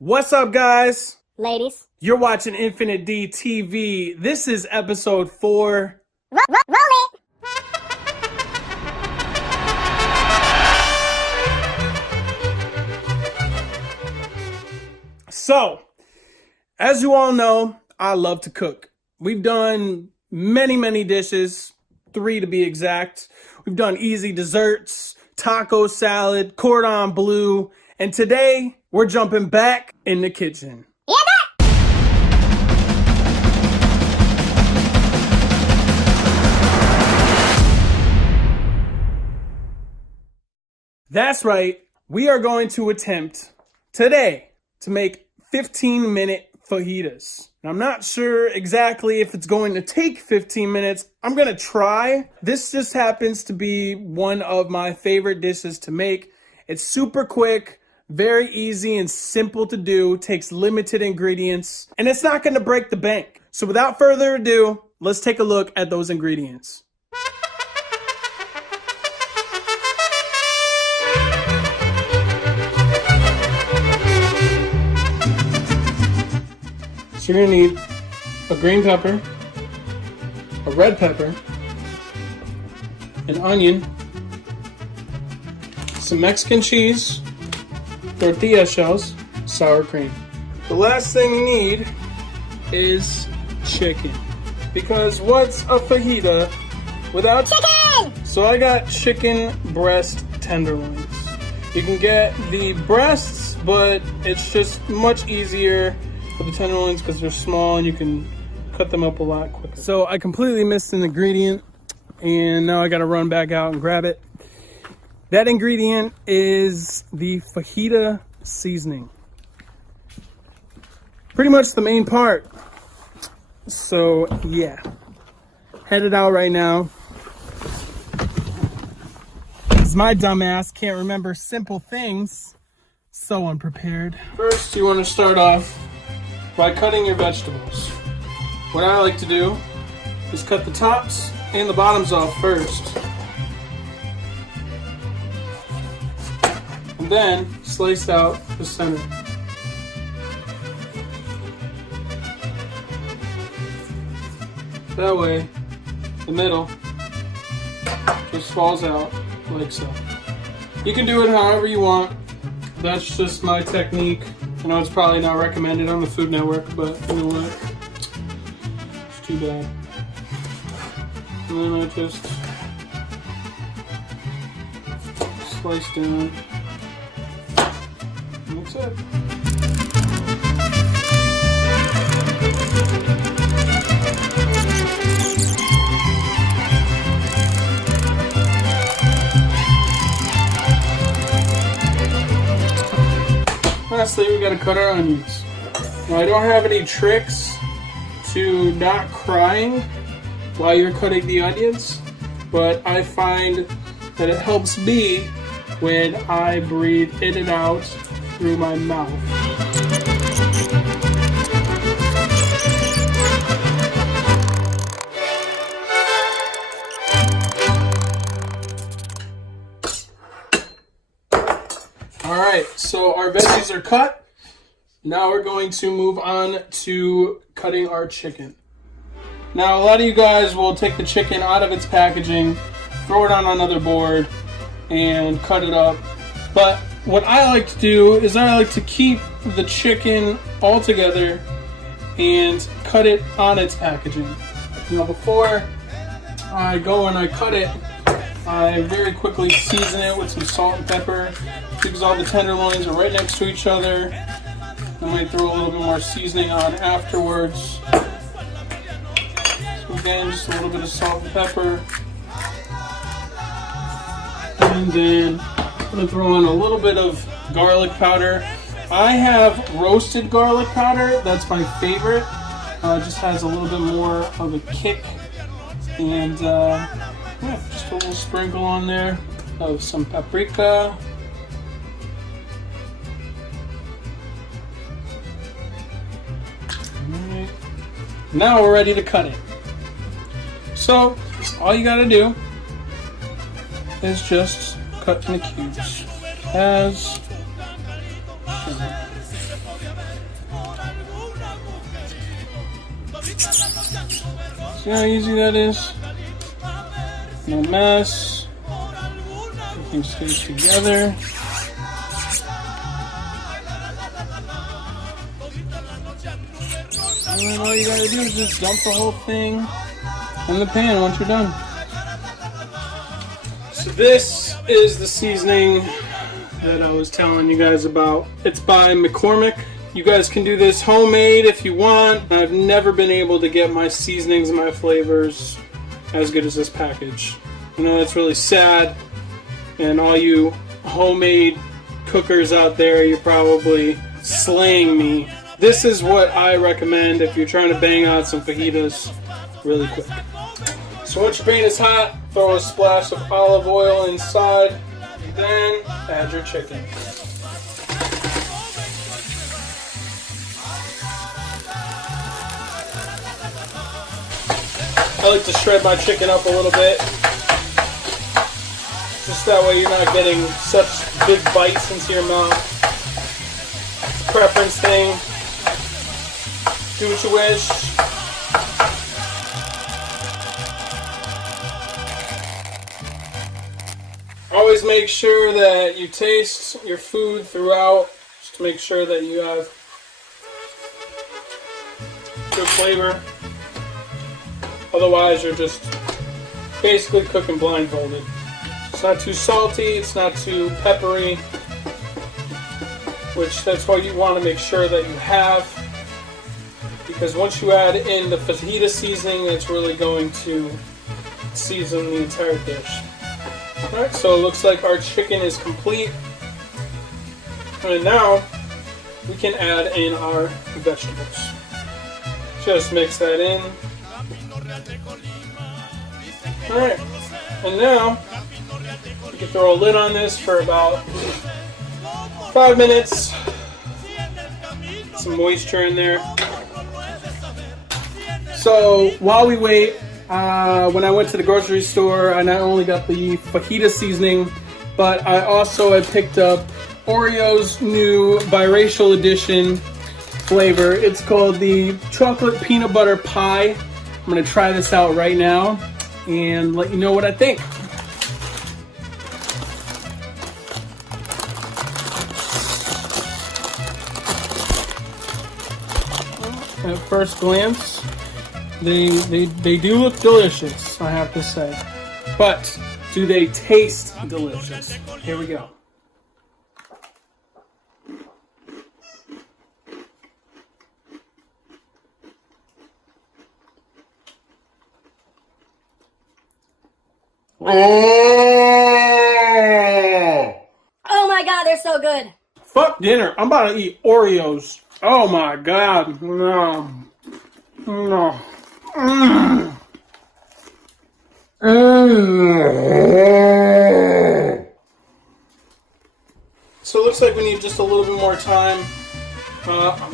What's up, guys? Ladies. You're watching InfinitDTV. This is episode 4. Roll it! So, as you all know, I love to cook. We've done many dishes, 3 to be exact. We've done easy desserts, taco salad, cordon bleu, and today we're jumping back in the kitchen. Yeah, That's right. We are going to attempt today to make 15-minute fajitas. Now, I'm not sure exactly if it's going to take 15 minutes. I'm going to try. This just happens to be one of my favorite dishes to make. It's super quick, very easy and simple to do, takes limited ingredients, and it's not going to break the bank. So without further ado, let's take a look at those ingredients. So you're gonna need a green pepper, a red pepper, an onion, some Mexican cheese, tortilla shells, sour cream. The last thing you need is chicken. Because what's a fajita without chicken! So I got chicken breast tenderloins. You can get the breasts, but it's just much easier for the tenderloins because they're small and you can cut them up a lot quicker. So I completely missed an ingredient and now I gotta run back out and grab it. That ingredient is the fajita seasoning. Pretty much the main part. So yeah, headed out right now. Because my dumbass can't remember simple things. So unprepared. First, you want to start off by cutting your vegetables. What I like to do is cut the tops and the bottoms off first. And then slice out the center. That way, the middle just falls out like so. You can do it however you want. That's just my technique. I know it's probably not recommended on the Food Network, but you know what? It's too bad. And then I just slice down. And that's it. Lastly, we gotta cut our onions. Now, I don't have any tricks to not crying while you're cutting the onions, but I find that it helps me when I breathe in and out through my mouth. Alright, so our veggies are cut. Now we're going to move on to cutting our chicken. Now a lot of you guys will take the chicken out of its packaging, throw it on another board, and cut it up. But what I like to do is I like to keep the chicken all together and cut it on its packaging. Now before I go and I cut it, I very quickly season it with some salt and pepper because all the tenderloins are right next to each other. I might throw a little bit more seasoning on afterwards. So again, just a little bit of salt and pepper. And then I'm going to throw in a little bit of garlic powder. I have roasted garlic powder. That's my favorite. It just has a little bit more of a kick. And yeah, just a little sprinkle on there of some paprika. Alright. Now we're ready to cut it. So, all you gotta do is just cut in the cubes as shown. See how easy that is? No mess. Everything stays together. And then all you gotta do is just dump the whole thing in the pan once you're done. So this is the seasoning that I was telling you guys about. It's by McCormick. You guys can do this homemade if you want. I've never been able to get my seasonings and my flavors as good as this package. I know that's really sad, and all you homemade cookers out there, you're probably slaying me. This is what I recommend if you're trying to bang out some fajitas really quick. So once your pan is hot, throw a splash of olive oil inside, then add your chicken. I like to shred my chicken up a little bit. Just that way you're not getting such big bites into your mouth. It's a preference thing. Do what you wish. Always make sure that you taste your food throughout, just to make sure that you have good flavor. Otherwise, you're just basically cooking blindfolded. It's not too salty, it's not too peppery, which that's what you want to make sure that you have. Because once you add in the fajita seasoning, it's really going to season the entire dish. Alright, so it looks like our chicken is complete. And now we can add in our vegetables. Just mix that in. Alright, and now we can throw a lid on this for about 5 minutes. Some moisture in there. So while we wait, when I went to the grocery store, I not only got the fajita seasoning, but I also had picked up Oreo's new biracial edition flavor. It's called the chocolate peanut butter pie. I'm going to try this out right now and let you know what I think. At first glance, they do look delicious, I have to say. But do they taste delicious? Here we go. Oh my god, they're so good. Fuck dinner. I'm about to eat Oreos. Oh my god. No. No. Mm. Mm. So it looks like we need just a little bit more time.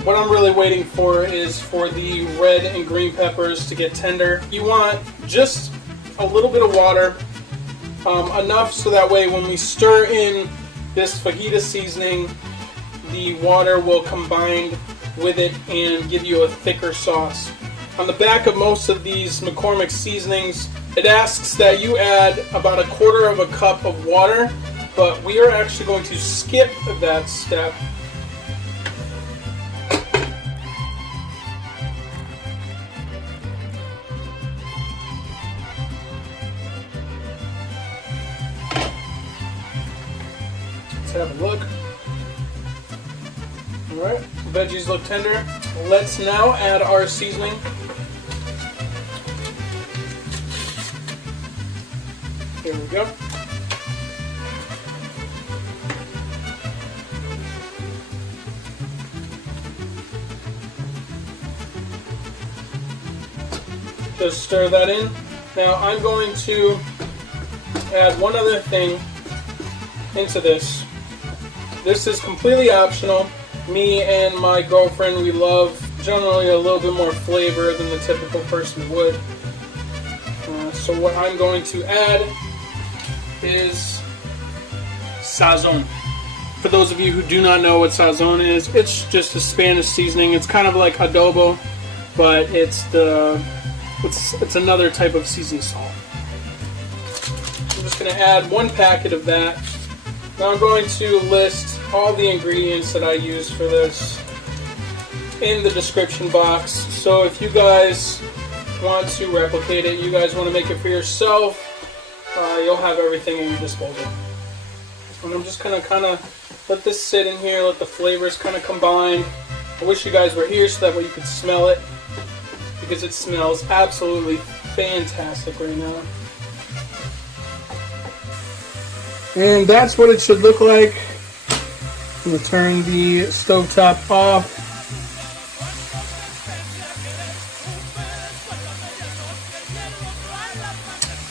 What I'm really waiting for is for the red and green peppers to get tender. You want just a little bit of water, enough so that way when we stir in this fajita seasoning, the water will combine with it and give you a thicker sauce. On the back of most of these McCormick seasonings, it asks that you add about 1/4 cup of water, but we are actually going to skip that step. Let's have a look. Alright, veggies look tender. Let's now add our seasoning. Here we go. Just stir that in. Now I'm going to add one other thing into this. This is completely optional. Me and my girlfriend, we love generally a little bit more flavor than the typical person would. So what I'm going to add is Sazon. For those of you who do not know what Sazon is, it's just a Spanish seasoning. It's kind of like adobo, but it's another type of seasoned salt. I'm just going to add 1 packet of that. Now I'm going to list all the ingredients that I use for this in the description box. So if you guys want to replicate it, you guys want to make it for yourself, you'll have everything at your disposal. And I'm just going to kind of let this sit in here, let the flavors kind of combine. I wish you guys were here so that way you could smell it, because it smells absolutely fantastic right now. And that's what it should look like. I'm going to turn the stovetop off.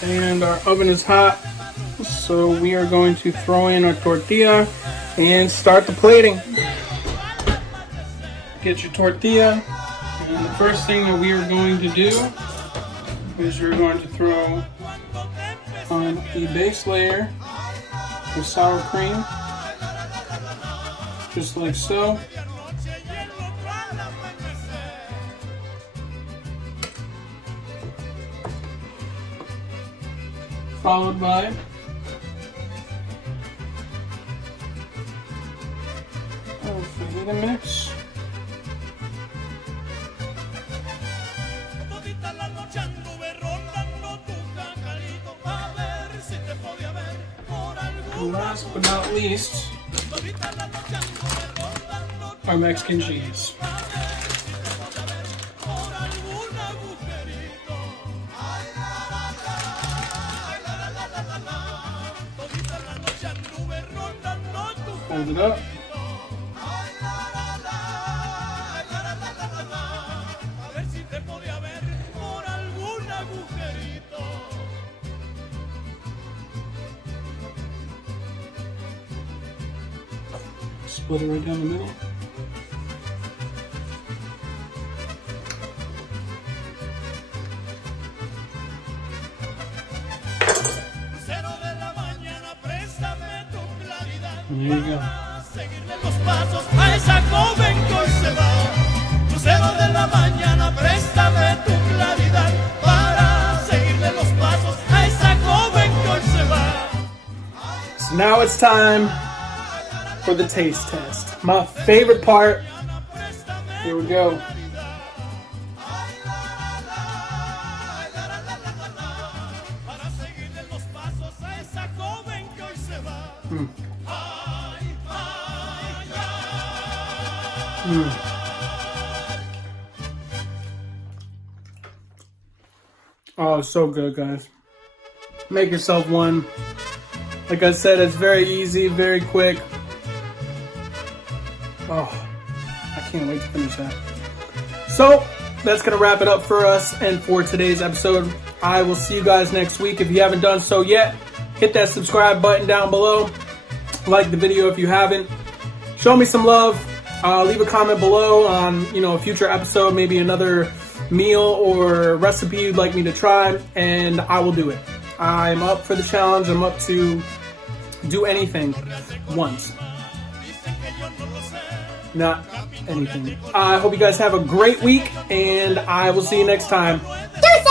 And our oven is hot, so we are going to throw in our tortilla and start the plating. Get your tortilla, and the first thing that we are going to do is you're going to throw on the base layer of sour cream, just like so. Followed by our Fajita mix. And last but not least, our Mexican cheese. Fold it up. Split it right down the middle. And there you go. So now it's time for the taste test. My favorite part. Here we go. Oh, it's so good, guys. Make yourself one. Like I said, it's very easy, very quick. Oh, I can't wait to finish that. So, that's going to wrap it up for us and for today's episode. I will see you guys next week. If you haven't done so yet, hit that subscribe button down below. Like the video if you haven't. Show me some love. Leave a comment below on, a future episode, maybe another meal or recipe you'd like me to try, and I will do it. I'm up for the challenge. I'm up to do anything once. Not anything. I hope you guys have a great week, and I will see you next time. Deuces!